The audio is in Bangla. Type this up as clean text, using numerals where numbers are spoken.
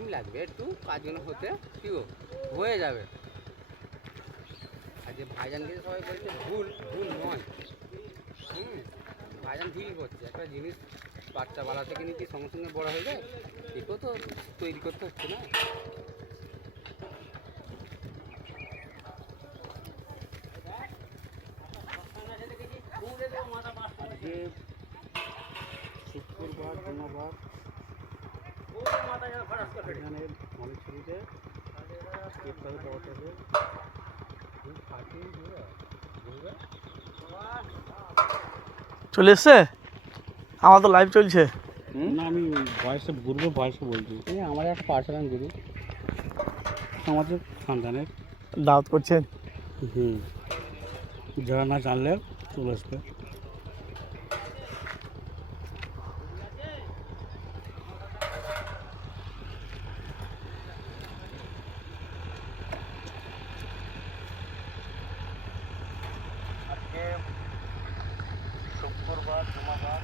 টাইম লাগবে একটু কাজগুলো হতে, কি হয়ে যাবে। আর যে ভাইজানকে সবাই বলছে ভুল, ভুল নয়। ভাইজান ঠিকই করছে। একটা জিনিস বাচ্চাবেলা থেকে নিয়ে কি সঙ্গে সঙ্গে বড় হয়ে যায়? একেও তো তৈরি করতে হচ্ছে না। আজকে শুক্রবার জমাবার এখানে মলেশ্বরীতে ইফতারি দাওয়াত আছে। চলে এসছে? আমার তো লাইভ চলছে। না, আমি ভয়েসে বলবো, ভয়েসে বলছি। আমার একটা পার্সোনাল গুরু আমাদের খানদানের দাওয়াত করছেন। যারা না জানলে চলে আসবে। আজকে শুক্রবার জমাবার